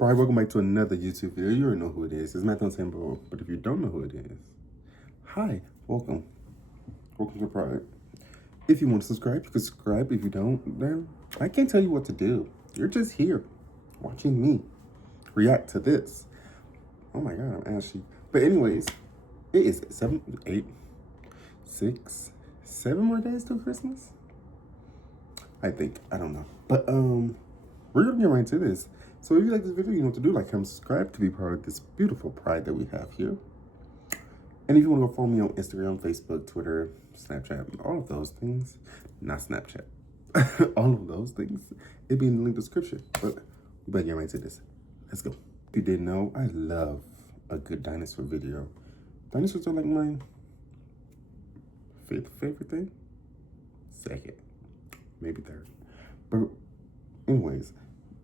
Alright, welcome back to another YouTube video. You already know who it is. It's Matthewuntamable. But if you don't know who it is, hi, welcome. Welcome to Pride. If you want to subscribe, you can subscribe. If you don't, then I can't tell you what to do. You're just here, watching me react to this. Oh my god, I'm ashy. But anyways, it is 7 more days till Christmas? I think. I don't know. But we're gonna get right into this. So if you like this video, you know what to do. Like, comment, subscribe to be part of this beautiful pride that we have here. And if you want to go follow me on Instagram, Facebook, Twitter, Snapchat, all of those things. Not Snapchat. All of those things. It'll be in the link description. But we better get right into this. Let's go. If you didn't know, I love a good dinosaur video. Dinosaurs are like my favorite thing. Second. Maybe third. But anyways,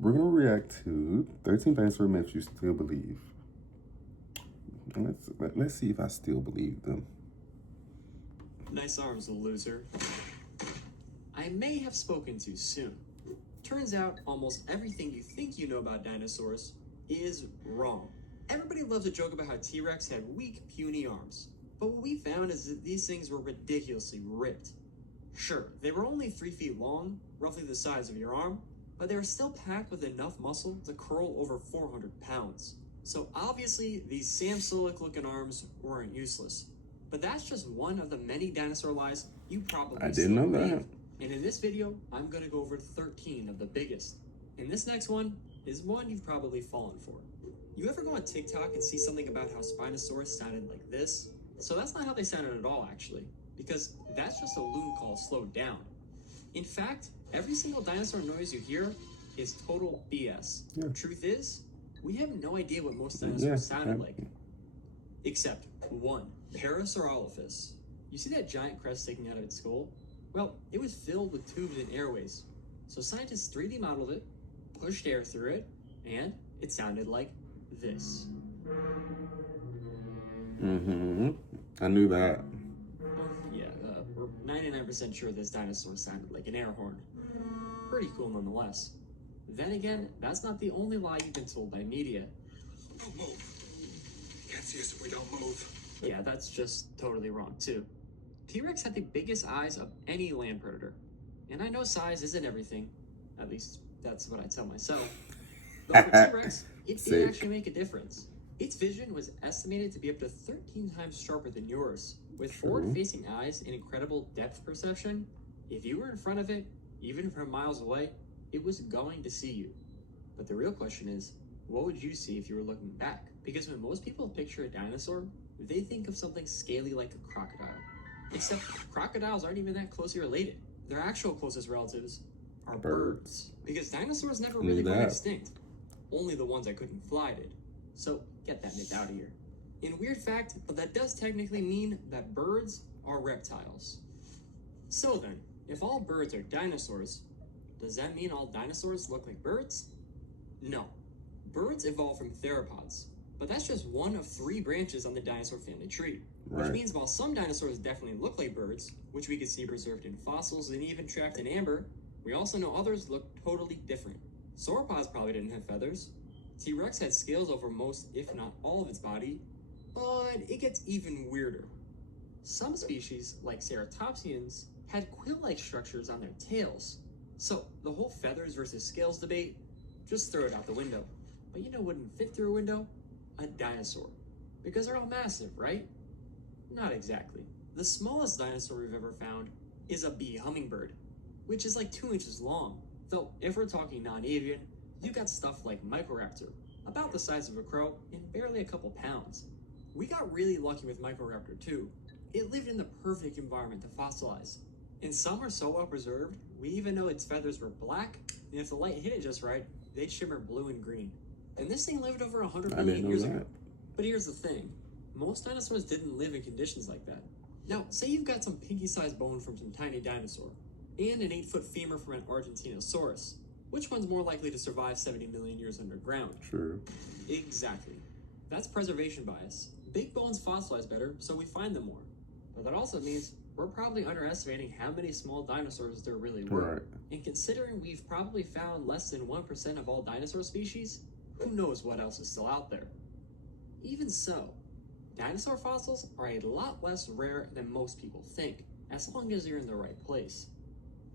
we're going to react to 13 dinosaur myths you still believe. And let's see if I still believe them. Nice arms, loser. I may have spoken too soon. Turns out almost everything you think you know about dinosaurs is wrong. Everybody loves to joke about how T-Rex had weak, puny arms. But what we found is that these things were ridiculously ripped. Sure, they were only 3 feet long, roughly the size of your arm, but they were still packed with enough muscle to curl over 400 pounds. So obviously, these Samsolic looking arms weren't useless. But that's just one of the many dinosaur lies you probably didn't know that. And in this video, I'm gonna go over 13 of the biggest. And this next one is one you've probably fallen for. You ever go on TikTok and see something about how Spinosaurus sounded like this? So that's not how they sounded at all, actually, because that's just a loon call slowed down. In fact, every single dinosaur noise you hear is total BS. Yeah. Truth is, we have no idea what most dinosaurs sounded like. Except one, Parasaurolophus. You see that giant crest sticking out of its skull? Well, it was filled with tubes and airways. So scientists 3D modeled it, pushed air through it, and it sounded like this. I knew that. Yeah, we're 99% sure this dinosaur sounded like an air horn. Pretty cool nonetheless. Then again, that's not the only lie you've been told by media. Don't move. You can't see us if we don't move. Yeah, that's just totally wrong too. T-Rex had the biggest eyes of any land predator. And I know size isn't everything. At least that's what I tell myself. But for T-Rex, it did actually make a difference. Its vision was estimated to be up to 13 times sharper than yours. With forward-facing eyes and incredible depth perception, if you were in front of it, even from miles away, it was going to see you. But the real question is, what would you see if you were looking back? Because when most people picture a dinosaur, they think of something scaly like a crocodile. Except crocodiles aren't even that closely related. Their actual closest relatives are birds. Because dinosaurs never really went extinct. Only the ones that couldn't fly did. So get that myth out of here. In weird fact, but that does technically mean that birds are reptiles. So then, if all birds are dinosaurs, does that mean all dinosaurs look like birds? No. Birds evolved from theropods, but that's just one of 3 branches on the dinosaur family tree. Which means while some dinosaurs definitely look like birds, which we can see preserved in fossils and even trapped in amber, we also know others look totally different. Sauropods probably didn't have feathers. T-Rex had scales over most, if not all of its body, but it gets even weirder. Some species, like ceratopsians, had quill-like structures on their tails. So the whole feathers versus scales debate, just throw it out the window. But you know what wouldn't fit through a window? A dinosaur. Because they're all massive, right? Not exactly. The smallest dinosaur we've ever found is a bee hummingbird, which is like 2 inches long. Though, if we're talking non-avian, you got stuff like Microraptor, about the size of a crow and barely a couple pounds. We got really lucky with Microraptor too. It lived in the perfect environment to fossilize. And some are so well preserved, we even know its feathers were black, and if the light hit it just right, they'd shimmer blue and green. And this thing lived over 100 million years ago. But here's the thing, most dinosaurs didn't live in conditions like that. Now, say you've got some pinky-sized bone from some tiny dinosaur, and an 8-foot femur from an Argentinosaurus. Which one's more likely to survive 70 million years underground? True. Exactly. That's preservation bias. Big bones fossilize better, so we find them more. But that also means we're probably underestimating how many small dinosaurs there really were. Right. And considering we've probably found less than 1% of all dinosaur species, who knows what else is still out there. Even so, dinosaur fossils are a lot less rare than most people think, as long as you're in the right place.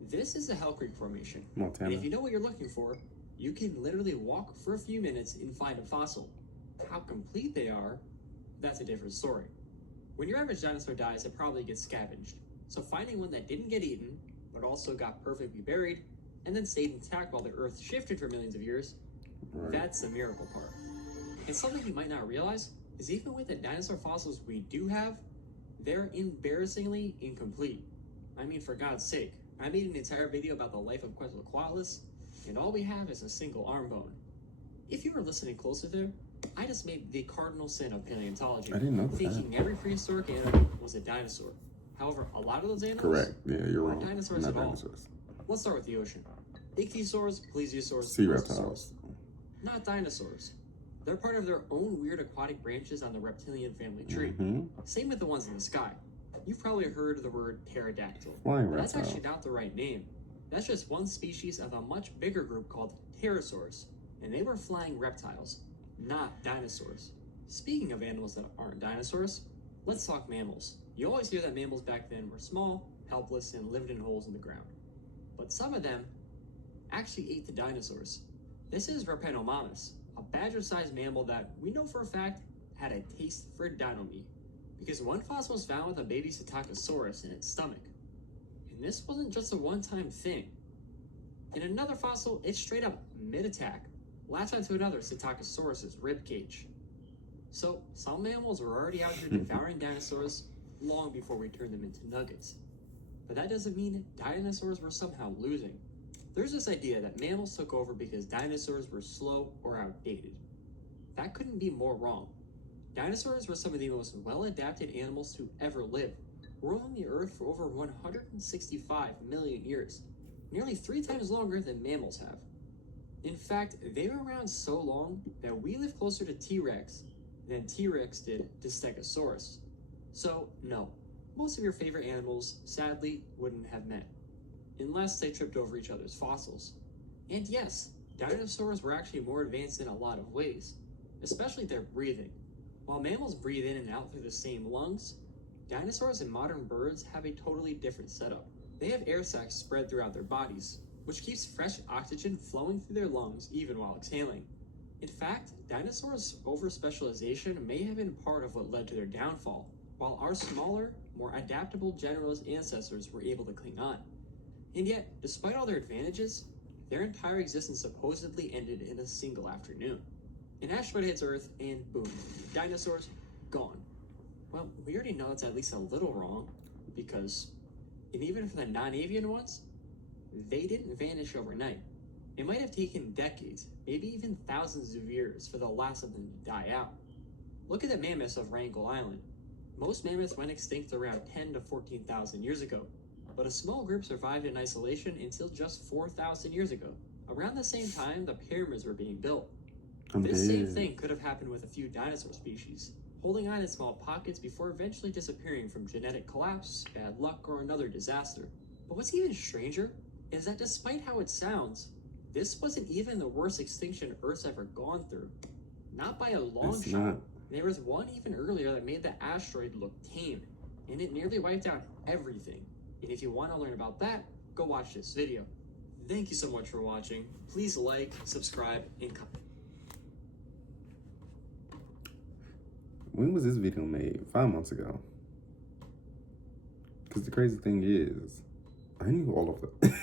This is the Hell Creek Formation, Montana. and if you know what you're looking for, you can literally walk for a few minutes and find a fossil. How complete they are, that's a different story. When your average dinosaur dies, it probably gets scavenged, so finding one that didn't get eaten, but also got perfectly buried, and then stayed intact while the Earth shifted for millions of years, that's the miracle part. And something you might not realize is even with the dinosaur fossils we do have, they're embarrassingly incomplete. I mean, for God's sake, I made an entire video about the life of Quetzalcoatlus, and all we have is a single arm bone. If you were listening closer there, I just made the cardinal sin of paleontology, I didn't know that. thinking every prehistoric animal was a dinosaur. However, a lot of those animals Correct. Yeah, you're aren't wrong. dinosaurs Not at all. dinosaurs. Let's start with the ocean. Ichthyosaurs, plesiosaurs, Sea mosasaurs. reptiles. Not dinosaurs. They're part of their own weird aquatic branches on the reptilian family tree. Same with the ones in the sky. You've probably heard of the word pterodactyl. Flying But that's reptile. actually not the right name. That's just one species of a much bigger group called pterosaurs, and they were flying reptiles, not dinosaurs. Speaking of animals that aren't dinosaurs, let's talk mammals. You always hear that mammals back then were small, helpless, and lived in holes in the ground. But some of them actually ate the dinosaurs. This is Repenomamus, a badger-sized mammal that we know for a fact had a taste for dino meat, because one fossil was found with a baby Psittacosaurus in its stomach. And this wasn't just a one-time thing. In another fossil, it straight up mid-attack latched onto another Psittacosaurus's ribcage. So some mammals were already out here devouring dinosaurs long before we turned them into nuggets. But that doesn't mean dinosaurs were somehow losing. There's this idea that mammals took over because dinosaurs were slow or outdated. That couldn't be more wrong. Dinosaurs were some of the most well-adapted animals to ever live, roaming the earth for over 165 million years, nearly 3 times longer than mammals have. In fact, they were around so long that we live closer to T-Rex than T-Rex did to Stegosaurus. So, no, most of your favorite animals, sadly, wouldn't have met, unless they tripped over each other's fossils. And yes, dinosaurs were actually more advanced in a lot of ways, especially their breathing. While mammals breathe in and out through the same lungs, dinosaurs and modern birds have a totally different setup. They have air sacs spread throughout their bodies, which keeps fresh oxygen flowing through their lungs even while exhaling. In fact, dinosaurs' over-specialization may have been part of what led to their downfall, while our smaller, more adaptable generalist ancestors were able to cling on. And yet, despite all their advantages, their entire existence supposedly ended in a single afternoon. An asteroid hits Earth, and boom, dinosaurs gone. Well, we already know that's at least a little wrong, because, and even for the non-avian ones, they didn't vanish overnight. It might have taken decades, maybe even thousands of years for the last of them to die out. Look at the mammoths of Wrangel Island. Most mammoths went extinct around 10 to 14,000 years ago, but a small group survived in isolation until just 4,000 years ago, around the same time the pyramids were being built. This same thing could have happened with a few dinosaur species, holding on in small pockets before eventually disappearing from genetic collapse, bad luck, or another disaster. But what's even stranger is that despite how it sounds, this wasn't even the worst extinction Earth's ever gone through. Not by a long shot. There was one even earlier that made the asteroid look tame, and it nearly wiped out everything. And if you want to learn about that, go watch this video. Thank you so much for watching. Please like, subscribe, and comment. When was this video made? 5 months ago. Because the crazy thing is, I knew all of it.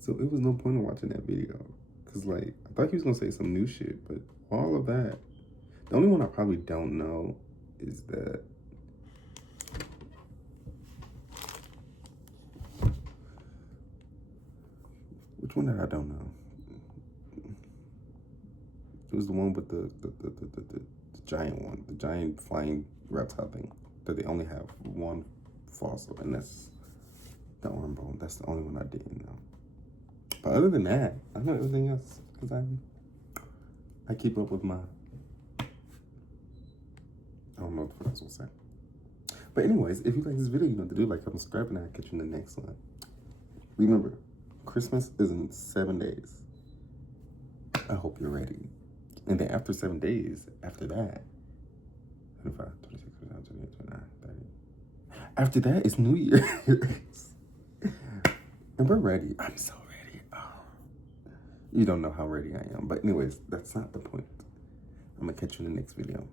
So it was no point in watching that video. Because, like, I thought he was going to say some new shit, but all of that. The only one I probably don't know is that which one that I don't know? It was the one with the giant one, the giant flying reptile thing, that they only have one fossil, and that's the arm bone. That's the only one I didn't know. But other than that, I know everything else because I keep up with my, I don't know what the fuck I was gonna say. But anyways, if you like this video, you know what to do. Like, comment, subscribe, and I'll catch you in the next one. Remember, Christmas is in 7 days. I hope you're ready. And then after 7 days, after that, 25, 26, 27, 28, 29, 30. After that, it's New Year's. And we're ready. I'm so ready. Oh. You don't know how ready I am. But anyways, that's not the point. I'm going to catch you in the next video.